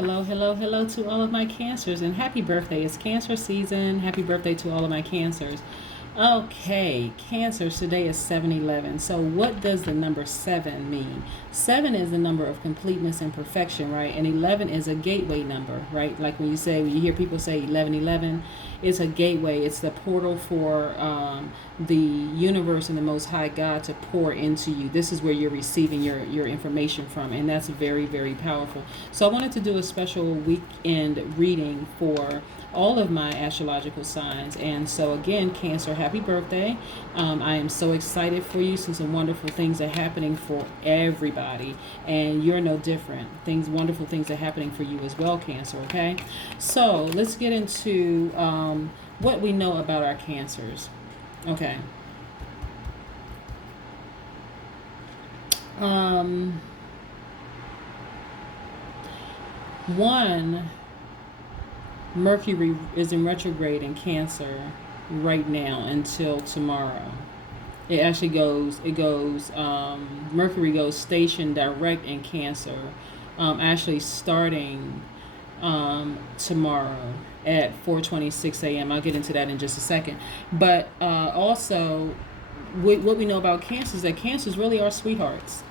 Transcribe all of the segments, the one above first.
Hello, hello, hello to all of my cancers, and happy birthday. It's cancer season. Happy birthday to all of my cancers. Okay, cancers, today is 7/11. So what does the number 7 mean? 7 is the number of completeness and perfection, right? And 11 is a gateway number, right? Like when you hear people say 1111, it's a gateway. It's the portal for the universe and the Most High God to pour into you. This is where you're receiving your information from, and that's very, very powerful. So I wanted to do a special weekend reading for all of my astrological signs. And so again, Cancer, happy birthday. I am so excited for you, since some wonderful things are happening for everybody, and you're no different. Wonderful things are happening for you as well, Cancer. Okay, so let's get into what we know about our cancers. Okay. One, Mercury is in retrograde in Cancer right now until tomorrow. Mercury goes station direct in Cancer, actually starting tomorrow at 4:26 a.m. I'll get into that in just a second. But also, what we know about Cancer is that Cancers really are sweethearts.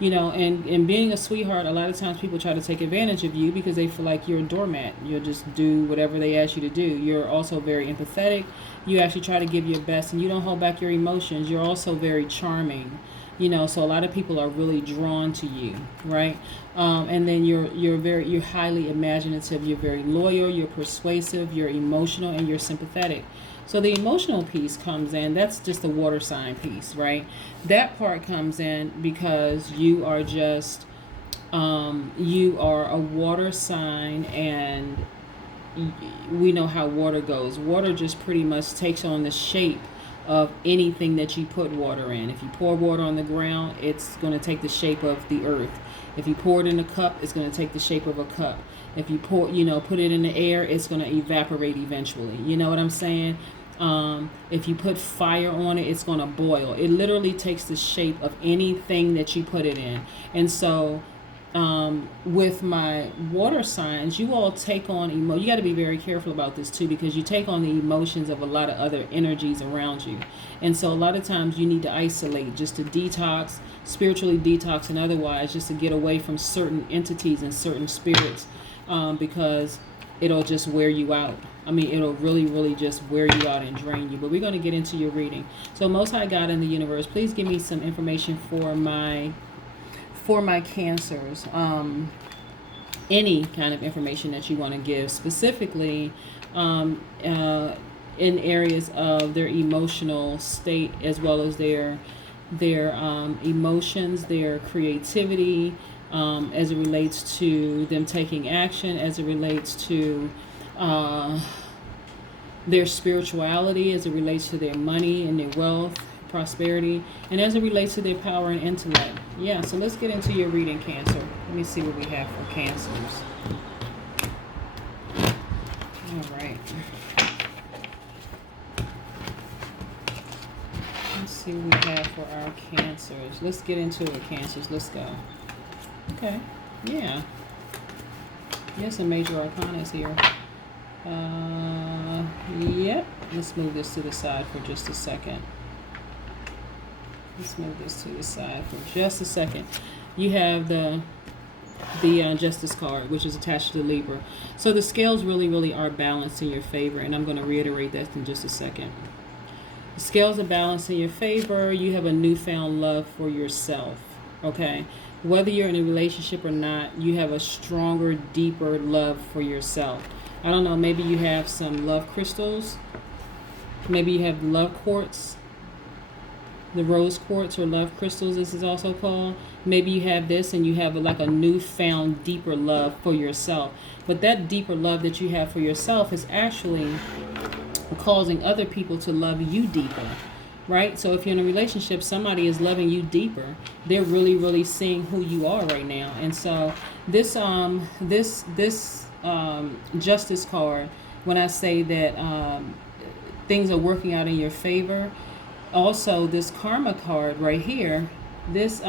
And being a sweetheart, a lot of times people try to take advantage of you because they feel like you're a doormat. You'll just do whatever they ask you to do. You're also very empathetic. You actually try to give your best, and you don't hold back your emotions. You're also very charming. So a lot of people are really drawn to you, right? And then you're highly imaginative. You're very loyal. You're persuasive. You're emotional, and you're sympathetic. So the emotional piece comes in. That's just the water sign piece, right? That part comes in because you are a water sign, and we know how water goes. Water just pretty much takes on the shape of anything that you put water in. If you pour water on the ground, it's going to take the shape of the earth. If you pour it in a cup, it's going to take the shape of a cup. If you put it in the air, it's going to evaporate eventually. You know what I'm saying? If you put fire on it, it's going to boil. It literally takes the shape of anything that you put it in. And so with my water signs, you all take on you got to be very careful about this too, because you take on the emotions of a lot of other energies around you. And so a lot of times you need to isolate, just to detox, spiritually detox, and otherwise just to get away from certain entities and certain spirits, because it'll just wear you out. It'll really, really just wear you out and drain you. But we're going to get into your reading. So Most High God in the universe, please give me some information for my cancers. Any kind of information that you want to give, specifically in areas of their emotional state, as well as their emotions, their creativity, as it relates to them taking action, as it relates to their spirituality, as it relates to their money and their wealth, prosperity, and as it relates to their power and intellect. Yeah, so let's get into your reading, Cancer. Let me see what we have for Cancers. All right. Let's see what we have for our Cancers. Let's get into it, Cancers. Let's go. Okay. Yeah. Yes, some major arcana is here. Yep. Let's move this to the side for just a second. Let's move this to the side for just a second. You have the Justice card, which is attached to the Libra. So the scales really, really are balanced in your favor, and I'm going to reiterate that in just a second. The scales are balanced in your favor. You have a newfound love for yourself, okay? Whether you're in a relationship or not, you have a stronger, deeper love for yourself. I don't know, maybe you have some love crystals. Maybe you have love quartz. The rose quartz, or love crystals, this is also called. Maybe you have this and you have like a newfound, deeper love for yourself. But that deeper love that you have for yourself is actually causing other people to love you deeper, right? So if you're in a relationship, somebody is loving you deeper. They're really, really seeing who you are right now. And so this Justice card, when I say that things are working out in your favor, also this Karma card right here, this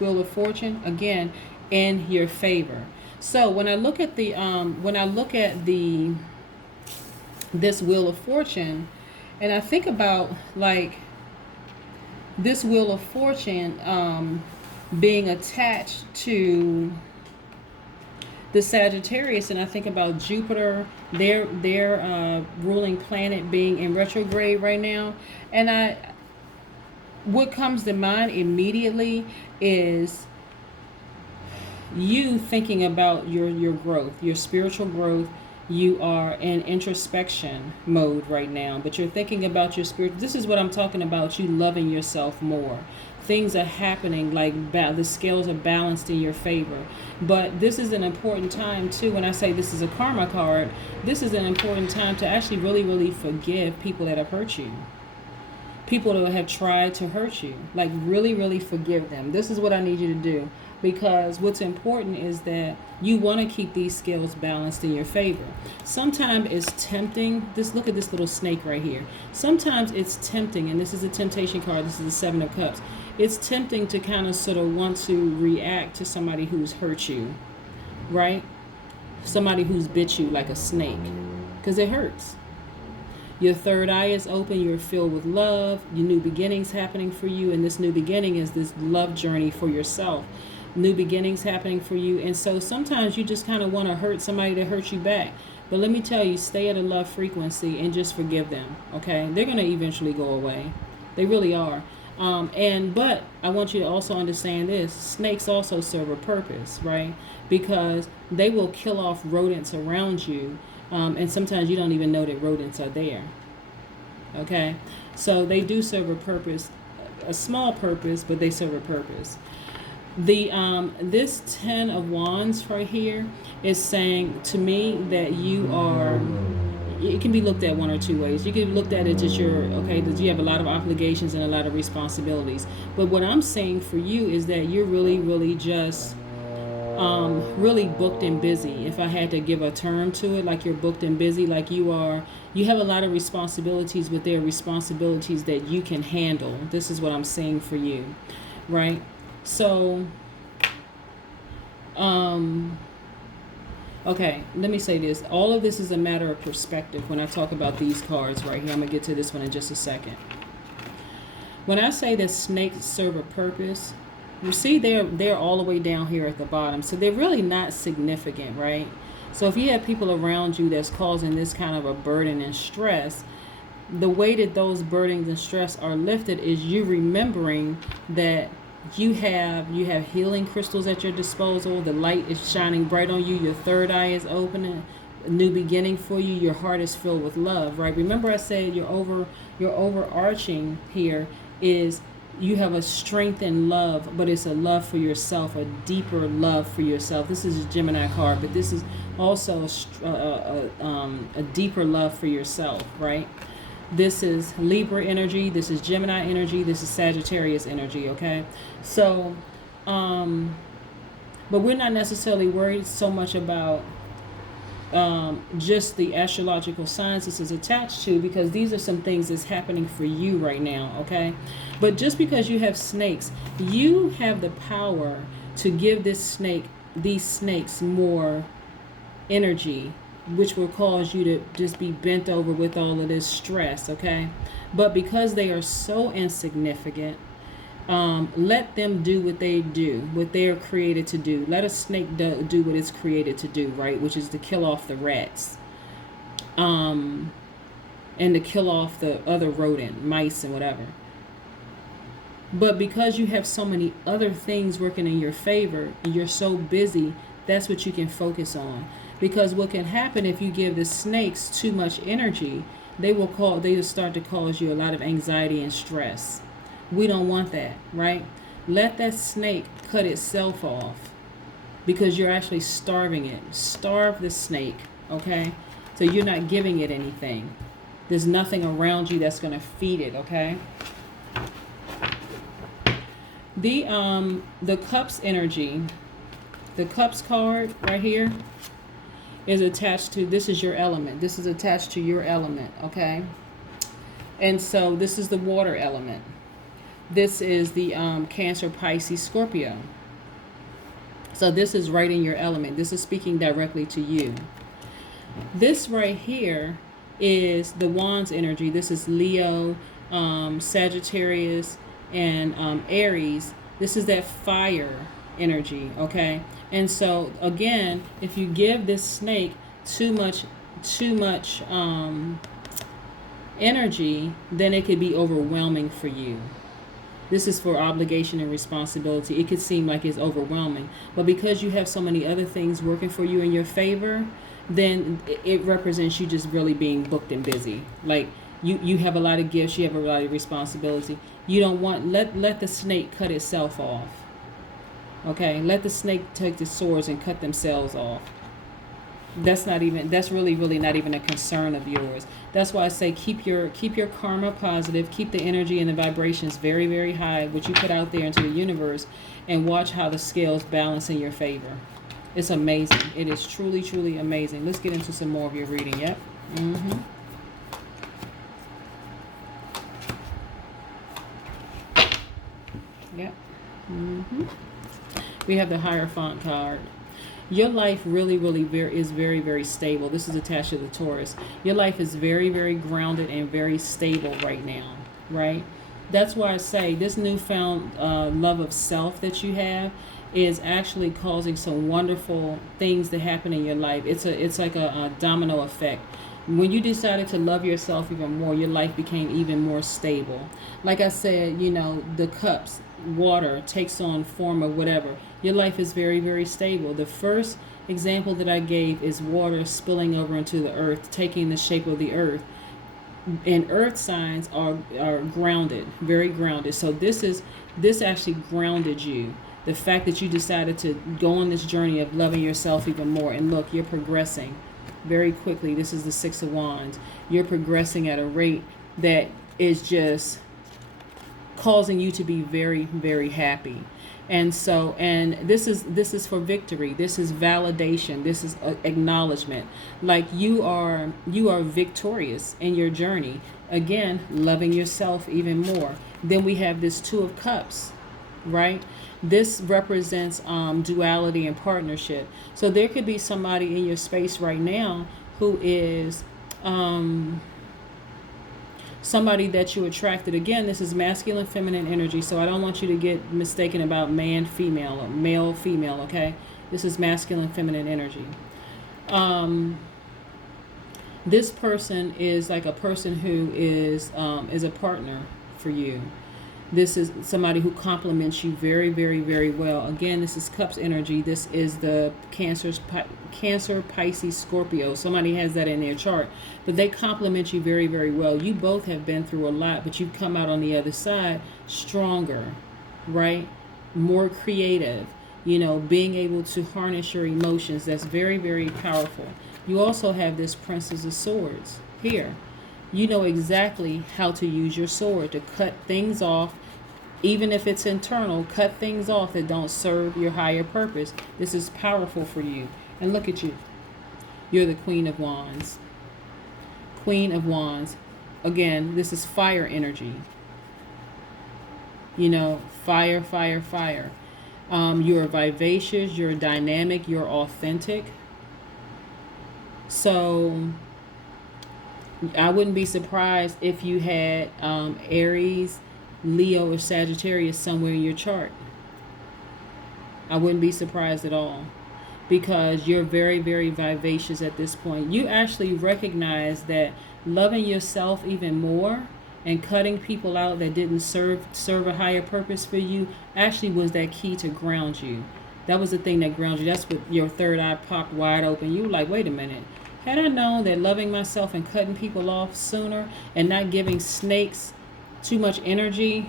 Wheel of Fortune, again, in your favor. So when I look at the this Wheel of Fortune, and I think about like this Wheel of Fortune being attached to the Sagittarius, and I think about Jupiter, their ruling planet, being in retrograde right now, and what comes to mind immediately is you thinking about your growth, your spiritual growth. You are in introspection mode right now, but you're thinking about your spirit. This is what I'm talking about, you loving yourself more. Things are happening, like the scales are balanced in your favor. But this is an important time too. When I say this is a karma card, this is an important time to actually really forgive people that have hurt you, people that have tried to hurt you. Like really forgive them. This is what I need you to do, because what's important is that you want to keep these scales balanced in your favor. Sometimes it's tempting. Look at this little snake right here. Sometimes it's tempting, and this is a temptation card. This is the Seven of Cups. It's tempting to kind of sort of want to react to somebody who's hurt you, right? Somebody who's bit you like a snake, because it hurts. Your third eye is open. You're filled with love. Your new beginnings happening for you, and this new beginning is this love journey for yourself. New beginnings happening for you. And so sometimes you just kind of want to hurt somebody that hurt you back. But let me tell you, stay at a love frequency and just forgive them, okay? They're going to eventually go away. They really are. But I want you to also understand this. Snakes also serve a purpose, right? Because they will kill off rodents around you. And sometimes you don't even know that rodents are there, okay? So they do serve a purpose, a small purpose, but they serve a purpose. This 10 of Wands right here is saying to me that you are, it can be looked at one or two ways. You can look at it just that you have a lot of obligations and a lot of responsibilities. But what I'm saying for you is that you're really just really booked and busy. If I had to give a term to it, like you're booked and busy, like you have a lot of responsibilities, but they're responsibilities that you can handle. This is what I'm saying for you, right? So, okay, let me say this. All of this is a matter of perspective when I talk about these cards right here. I'm going to get to this one in just a second. When I say that snakes serve a purpose, you see they're all the way down here at the bottom. So they're really not significant, right? So if you have people around you that's causing this kind of a burden and stress, the way that those burdens and stress are lifted is you remembering that you have healing crystals at your disposal. The light is shining bright on you. Your third eye is open, a new beginning for you. Your heart is filled with love, right? Remember I said your overarching here is you have a strength in love, but it's a love for yourself, a deeper love for yourself. This is a Gemini card, but this is also a deeper love for yourself, right? This is Libra energy. This is Gemini energy. This is Sagittarius energy, okay? So, but we're not necessarily worried so much about just the astrological signs this is attached to, because these are some things that's happening for you right now, okay? But just because you have snakes, you have the power to give these snakes more energy, which will cause you to just be bent over with all of this stress, okay? But because they are so insignificant, let them do what they do, what they are created to do. Let a snake do what it's created to do, right? Which is to kill off the rats, and to kill off the other rodent, mice and whatever. But because you have so many other things working in your favor, and you're so busy, that's what you can focus on. Because what can happen if you give the snakes too much energy, they will start to cause you a lot of anxiety and stress. We don't want that, right? Let that snake cut itself off, because you're actually starving it. Starve the snake, okay? So you're not giving it anything. There's nothing around you that's going to feed it, okay? The Cups energy, the Cups card right here is attached to, this is your element. This is attached to your element, okay? And so this is the water element. This is the Cancer, Pisces, Scorpio. So this is right in your element. This is speaking directly to you. This right here is the Wands energy. This is Leo, Sagittarius, and Aries. This is that fire energy, okay? And so again, if you give this snake too much energy, then it could be overwhelming for you. This is for obligation and responsibility. It could seem like it's overwhelming, but because you have so many other things working for you in your favor, then it represents you just really being booked and busy. Like you have a lot of gifts, you have a lot of responsibility. You don't want, let the snake cut itself off. Okay, let the snake take the swords and cut themselves off. That's really not even a concern of yours. That's why I say keep your karma positive, keep the energy and the vibrations very, very high, which you put out there into the universe, and watch how the scales balance in your favor. It's amazing. It is truly, truly amazing. Let's get into some more of your reading. Yep. Yep. We have the Hierophant card. Your life really, is very, very stable. This is attached to the Taurus. Your life is very, very grounded and very stable right now, right? That's why I say this newfound love of self that you have is actually causing some wonderful things to happen in your life. It's like a domino effect. When you decided to love yourself even more, your life became even more stable. Like I said, the cups, water takes on form of whatever. Your life is very, very stable. The first example that I gave is water spilling over into the earth, taking the shape of the earth. And earth signs are grounded, very grounded. So this actually grounded you. The fact that you decided to go on this journey of loving yourself even more. And look, you're progressing very quickly. This is the Six of Wands. You're progressing at a rate that is just causing you to be very, very happy. And this is for victory. This is validation. This is acknowledgement. Like you are victorious in your journey. Again, loving yourself even more. Then we have this Two of Cups, right? This represents duality and partnership. So there could be somebody in your space right now who is somebody that you attracted. Again, this is masculine, feminine energy. So I don't want you to get mistaken about man, female, or male, female, okay? This is masculine, feminine energy. This person is like a person who is a partner for you. This is somebody who compliments you very, very, very well. Again, this is Cups energy. This is the Cancer, Pisces, Scorpio. Somebody has that in their chart. But they compliment you very, very well. You both have been through a lot, but you've come out on the other side stronger, right? More creative, being able to harness your emotions. That's very, very powerful. You also have this Princess of Swords here. You know exactly how to use your sword to cut things off, even if it's internal. Cut things off that don't serve your higher purpose. This is powerful for you. And look at you. You're the Queen of Wands. Queen of Wands. Again, this is fire energy. Fire, fire, fire. You're vivacious, you're dynamic, you're authentic. So I wouldn't be surprised if you had Aries, Leo, or Sagittarius somewhere in your chart. I wouldn't be surprised at all, because you're very, very vivacious at this point. You actually recognize that loving yourself even more and cutting people out that didn't serve a higher purpose for you actually was that key to ground you. That was the thing that grounded you. That's what your third eye popped wide open. You were like, wait a minute. Had I known that loving myself and cutting people off sooner and not giving snakes too much energy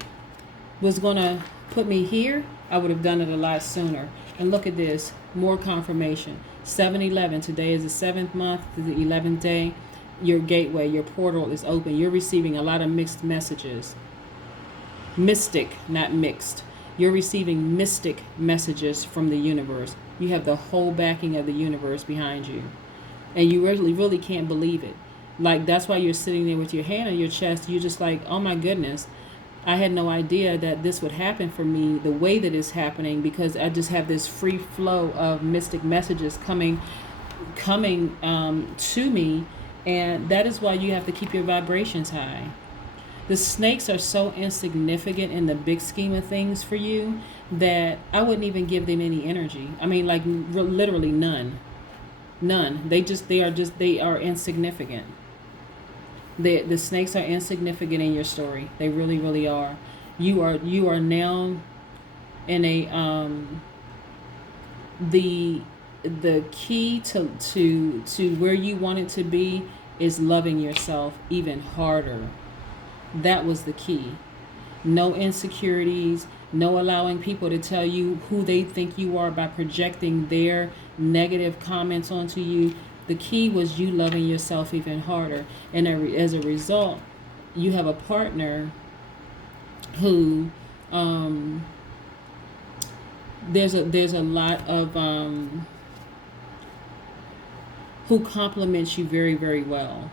was going to put me here, I would have done it a lot sooner. And look at this, more confirmation. 7/11, today is the 7th month to the 11th day. Your gateway, your portal is open. You're receiving a lot of mixed messages. Mystic, not mixed. You're receiving mystic messages from the universe. You have the whole backing of the universe behind you. And you really, really can't believe it. Like, that's why you're sitting there with your hand on your chest. You're just like, oh my goodness. I had no idea that this would happen for me the way that it's happening, because I just have this free flow of mystic messages coming to me, and that is why you have to keep your vibrations high. The snakes are so insignificant in the big scheme of things for you that I wouldn't even give them any energy. I mean, like literally none. They are insignificant. The snakes are insignificant in your story. They really, really are. You are now in a the key to where you want it to be is loving yourself even harder. That was the key. No insecurities, no allowing people to tell you who they think you are by projecting their negative comments onto you. The key was you loving yourself even harder. And as a result, you have a partner who there's a lot of who compliments you very, very well.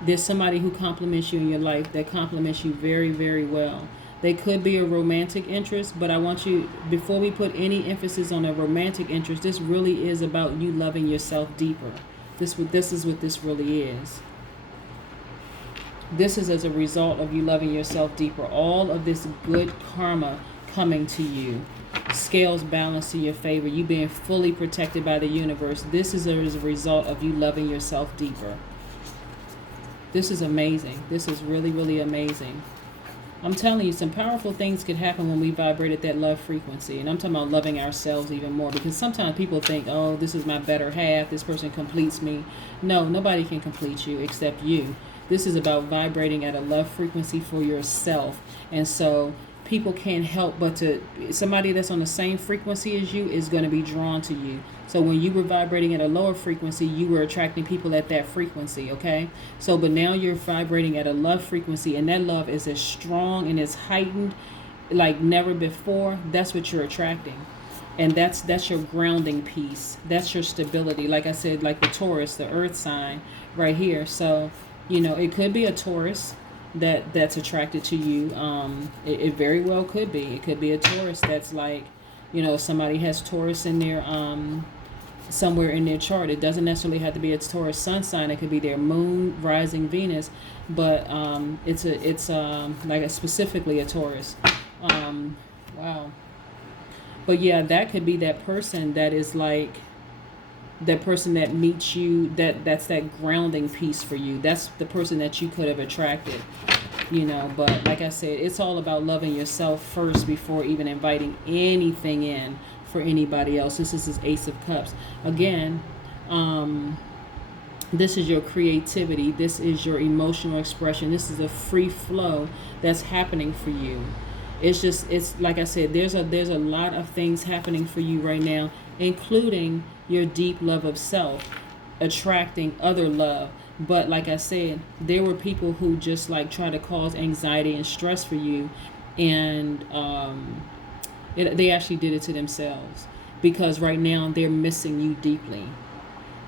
There's somebody who compliments you in your life that compliments you very, very well. They could be a romantic interest, but I want you, before we put any emphasis on a romantic interest, this really is about you loving yourself deeper. This is what this really is. This is as a result of you loving yourself deeper. All of this good karma coming to you. Scales balanced in your favor. You being fully protected by the universe. This is as a result of you loving yourself deeper. This is amazing. This is really, really amazing. I'm telling you, some powerful things could happen when we vibrate at that love frequency. And I'm talking about loving ourselves even more, because sometimes people think, oh, this is my better half. This person completes me. No, nobody can complete you except you. This is about vibrating at a love frequency for yourself. And so people can't help but somebody that's on the same frequency as you is going to be drawn to you. So when you were vibrating at a lower frequency, you were attracting people at that frequency, okay? So, but now you're vibrating at a love frequency, and that love is as strong and as heightened like never before. That's what you're attracting. And that's your grounding piece. That's your stability. Like I said, like the Taurus, the earth sign right here. So, it could be a Taurus that's attracted to you. It very well could be. It could be a Taurus that's like, somebody has Taurus in their somewhere in their chart. It doesn't necessarily have to be a Taurus sun sign. It could be their moon, rising Venus, but it's like specifically a Taurus. Wow. But yeah, that could be that person that is like that person that meets you, that's that grounding piece for you. That's the person that you could have attracted, but like I said, it's all about loving yourself first before even inviting anything in for anybody else. This is his Ace of Cups. Again, this is your creativity. This is your emotional expression. This is a free flow that's happening for you. It's like I said, there's a lot of things happening for you right now, including your deep love of self, attracting other love. But like I said, there were people who just like try to cause anxiety and stress for you, and they actually did it to themselves, because right now they're missing you deeply.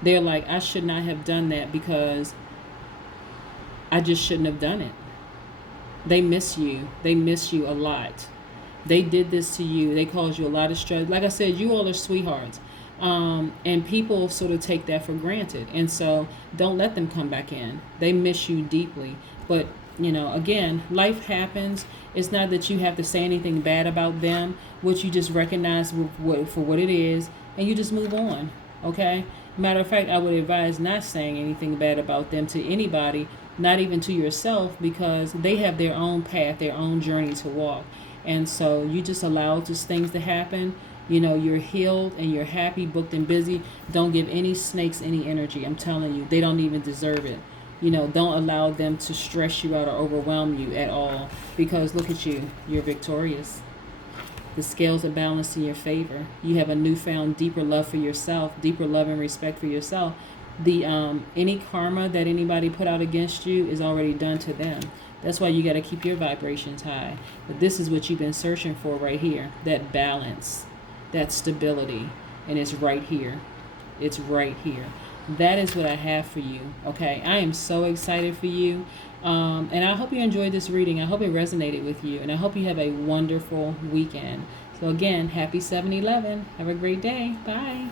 They're like, I should not have done that because I just shouldn't have done it. They miss you. They miss you a lot. They did this to you. They caused you a lot of stress. Like I said, you all are sweethearts. And people sort of take that for granted. And so don't let them come back in. They miss you deeply. But, again, life happens. It's not that you have to say anything bad about them. What you just recognize for what it is, and you just move on. Okay? Matter of fact, I would advise not saying anything bad about them to anybody, not even to yourself, because they have their own path, their own journey to walk. And so you just allow just things to happen. You're healed and you're happy, booked and busy. Don't give any snakes any energy. I'm telling you, they don't even deserve it. Don't allow them to stress you out or overwhelm you at all, because look at you. You're victorious. The scales are balanced in your favor. You have a newfound deeper love for yourself, deeper love and respect for yourself. The any karma that anybody put out against you is already done to them. That's why you got to keep your vibrations high. But this is what you've been searching for right here, that balance, that stability, and it's right here. It's right here. that is what I have for you. Okay, I am so excited for you. And I hope you enjoyed this reading. I hope it resonated with you. And I hope you have a wonderful weekend. So, again, happy 7-Eleven. Have a great day. Bye.